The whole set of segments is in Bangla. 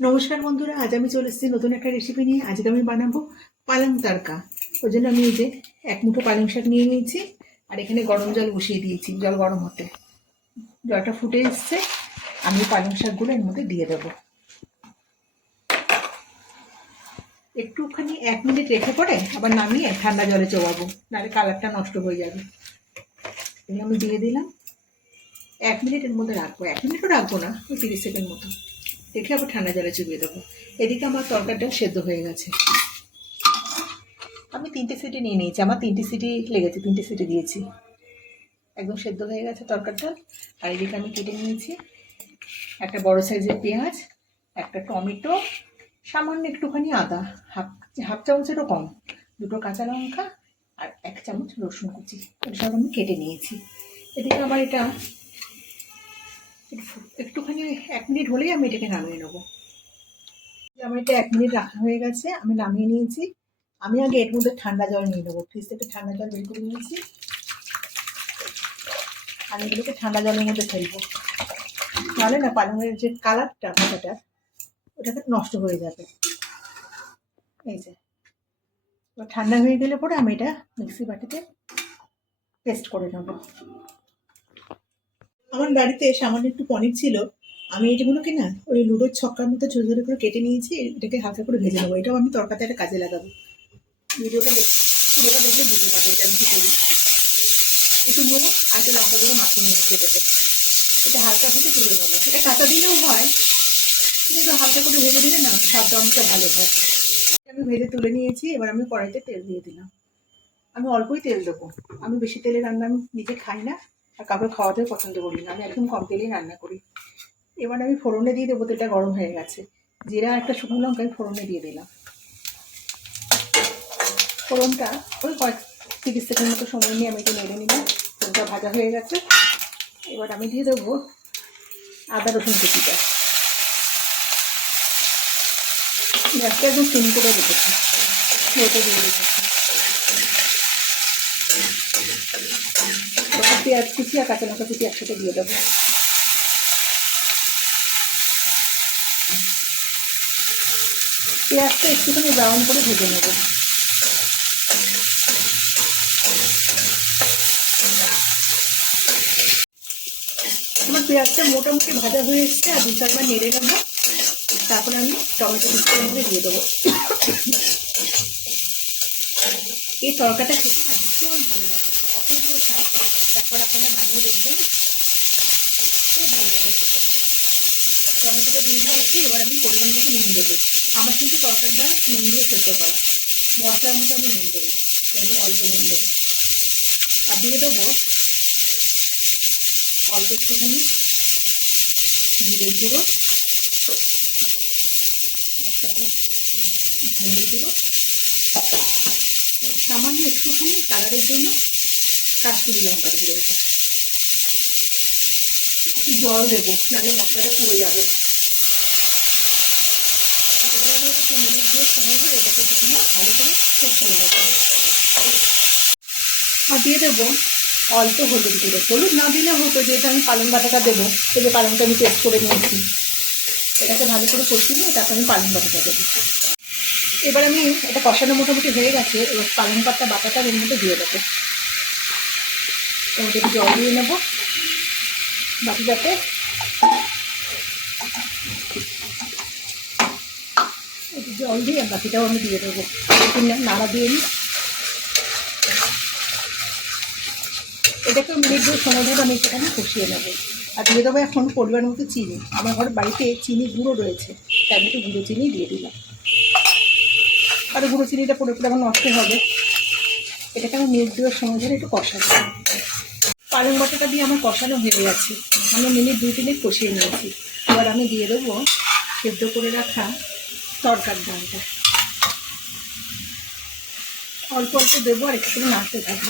নমস্কার বন্ধুরা, আজ আমি চলে এসেছি নতুন একটা রেসিপি নিয়ে। আজকে আমি বানাবো পালং তড়কা। ওই জন্য আমি যে এক মুঠো পালং শাক নিয়ে নিয়েছি, আর এখানে গরম জল বসিয়ে দিয়েছি, জল গরম হতে। জলটা ফুটে এসছে, আমি পালং শাকগুলো এর মধ্যে দিয়ে দেবো। একটুখানি এক মিনিট রেখে পরে আবার নামিয়ে ঠান্ডা জলে চোবাবো, নাহলে কালারটা নষ্ট হয়ে যাবে। এই আমি দিয়ে দিলাম। এক মিনিটের মধ্যে রাখব। এক মিনিটও রাখব না, ওই তিরিশ সেকেন্ড মতো। রেখে আবার ঠান্ডা জলে চুবিয়ে দেবো। এদিকে আমার তরকারিটা সেদ্ধ হয়ে গেছে। আমি তিনটে সিটি নিয়ে নিয়েছি, আমার তিনটে সিটি লেগেছে, তিনটে সিটি দিয়েছি। একদম সেদ্ধ হয়ে গেছে তরকারিটা। আর এদিকে আমি কেটে নিয়েছি একটা বড় সাইজের পেঁয়াজ, একটা টমেটো, সামান্য একটুখানি আদা, হাফ হাফ চামচেরও কম, দুটো কাঁচা লঙ্কা আর এক চামচ রসুন কুচি। এটা সব আমি কেটে নিয়েছি। এদিকে আমার এটা একটুখানি এক মিনিট হলেই আমি এটাকে নামিয়ে নেব। আমার এটা এক মিনিট রাখা হয়ে গেছে, আমি নামিয়ে নিয়েছি। আমি আগে এর মধ্যে ঠান্ডা জল নিয়ে নেব। ফ্রিজ থেকে ঠান্ডা জল বের করে নিয়েছি। আমি এগুলোকে ঠান্ডা জলের মধ্যে ফেলব। তাহলে না পালংয়ের যে কালারটা ভাজাটার ওটাকে নষ্ট হয়ে যাবে। এই যে। ঠান্ডা হয়ে গেলে পরে আমি এটা মিক্সি বাটিতে পেস্ট করে নেব। আমার বাড়িতে সামান্য একটু পনির ছিল, আমি এটাগুলোকে না ওই লুডোর ছক্কার মতো ছোটো ছোটো করে কেটে নিয়েছি, এটাকে হালকা করে ভেজে নেব। এটাও আমি তরকাতে একটা কাজে লাগাবো। ভিডিওটা ভিডিওটা দেখলে বুঝতে পারব এটা আমি কী করি। একটু নুন আর একটু লঙ্কা গুঁড়ো মাখিয়ে নিয়েছি এটাতে এটা হালকা ভেজে তুলে নেব। এটা কাঁচা দিলেও হয়, কিন্তু হালকা করে ভেজে দিলে না, স্বাদটা অনেকটা ভালো হয়। আমি ভেজে তুলে নিয়েছি, এবার আমি কড়াইতে তেল দিয়ে দিলাম। আমি অল্পই তেল দেবো। আমি বেশি তেলে রান্না আমি নিজে খাই না। আর কাউকে খাওয়াতেও পছন্দ করি না। আমি একদম কম তেলেই রান্না করি। এবার আমি ফোড়নে দিয়ে দেবো, তেলটা গরম হয়ে গেছে। জিরা একটা শুকনো লঙ্কা আমি ফোড়নে দিয়ে দিলাম। ফোড়নটা ওই কয়েক তিরিশ সেকেন্ড মতো সময় নিয়ে আমি এটা নেড়ে নিলাম। ফোড়নটা ভাজা হয়ে গেছে। এবার আমি দিয়ে দেবো আদা রসুন কুচিটা। গ্যাসটা একদম সিম করে রেখেছি। ওটা দিয়ে রেখেছি এবার পেঁয়াজ কুচি আর কাঁচা লঙ্কা কুচি একসাথে দিয়ে দেবো। পেঁয়াজটা একটুখানি ব্রাউন করে ভেজে নেব। আমার পেঁয়াজটা মোটামুটি ভাজা হয়ে এসছে, আর দু চারবার নেড়ে নেব। তারপরে আমি টমেটো কুচি মধ্যে দিয়ে দেবো। এই তরকাটা খেতে না ভীষণ ভালো লাগে অপূর্ব স্বাদ তারপর আপনারা বানিয়ে দেখবেন খুব ভালো লাগে খেতে টমেটোটা দিয়ে দিয়েছি এবার আমি পরিমাণ মতো নুন দেবো। আমার কিন্তু তরকারিটা নুন দিয়ে সেদ্ধ করা। মশলার মতো আমি নুন দেবো, তাহলে অল্প নুন দেবো। আর দিয়ে দেবো অল্প একটুখানি জিরের গুঁড়ো এক চামচ ধনের গুঁড়ো, সামান্য একটুখানি কালারের জন্য কাশ্মীরি লঙ্কার গুঁড়ো। একটু জল দেবো, নাহলে মশলাটা পুড়ে যাবে। দিয়ে আর দিয়ে দেবো অল্প হলুদ গুঁড়ো। হলুদ না দিলে হতো, যেহেতু আমি পালং বাটাটা দেবো এই যে পালংটা আমি পেস্ট করে নিয়েছি। এটাকে ভালো করে কষিয়ে নিয়ে তারপর আমি পালং বাটাটা দেবো। এবার আমি এটা কষানো মোটামুটি হয়ে গেছে, এবার পালং পাতা বাটাটা এর মধ্যে দিয়ে দেবো। একটু জল দিয়ে নেব। বাটিটাতে একটু জল দিয়ে বাকিটাও আমি দিয়ে দেবো। একটু নাড়া দিয়ে নিই এটাকে মিনিট দিয়ে সময় ধরে আমি সেখানে কষিয়ে নেব। আর দিয়ে দেবো এখন পরিমাণ মতো চিনি। আমার ঘর বাড়িতে চিনি গুঁড়ো রয়েছে, তাই আমি একটু গুঁড়ো চিনি দিয়ে দিলাম। আর গুঁড়ো চিনিটা পড়ে পড়ে আমার নষ্ট হবে। এটাকে আমি মিনিট দেওয়ার সময় ধরে একটু কষাবো। পালং বাটাটা দিয়ে আমার কষানো হয়ে গেছে। আমি মিনিট দুই তিনে কষিয়ে নিয়েছি। এবার আমি দিয়ে দেবো সেদ্ধ করে রাখা তরকার ডালটা। অল্প অল্প দেবো আর একটু নাড়তে থাকব।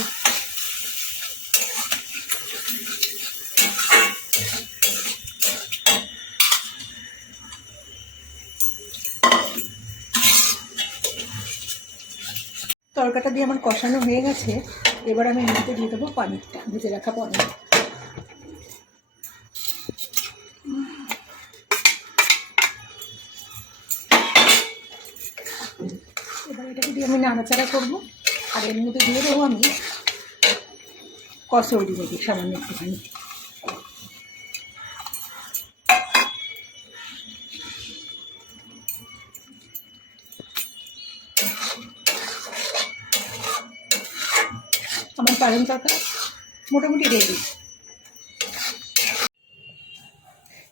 তরকাটা দিয়ে আমার কষানো হয়ে গেছে। এবার আমি নিতে দিয়ে দেবো পানিরটা, ভেজে রাখা পানির। এবার এটাকে দিয়ে আমি নাড়াচাড়া করব, আর এর মধ্যে দিয়ে দেবো আমি কসৌরি দেবো সামান্য একটুখানি। পালং তরকারি মোটামুটি রেডি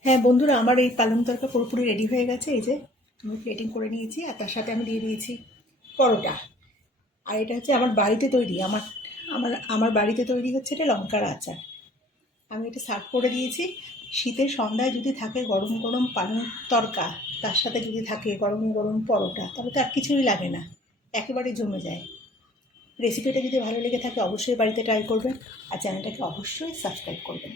হ্যাঁ বন্ধুরা, আমার এই পালং তরকা পুরোপুরি রেডি হয়ে গেছে। এই যে আমি প্লেটিং করে নিয়েছি আর তার সাথে আমি দিয়ে দিয়েছি পরোটা। আর এটা হচ্ছে আমার বাড়িতে তৈরি। আমার আমার আমার বাড়িতে তৈরি হচ্ছে এটা লঙ্কার আচার। আমি এটা সার্ভ করে দিয়েছি। শীতের সন্ধ্যায় যদি থাকে গরম গরম পালং তরকা, তার সাথে যদি থাকে গরম গরম পরোটা তবে তো আর কিছুই লাগে না। একেবারে জমে যায়। রেসিপিটা যদি ভালো লেগে থাকে অবশ্যই বাড়িতে ট্রাই করবেন। আর চ্যানেলটাকে অবশ্যই সাবস্ক্রাইব করবেন।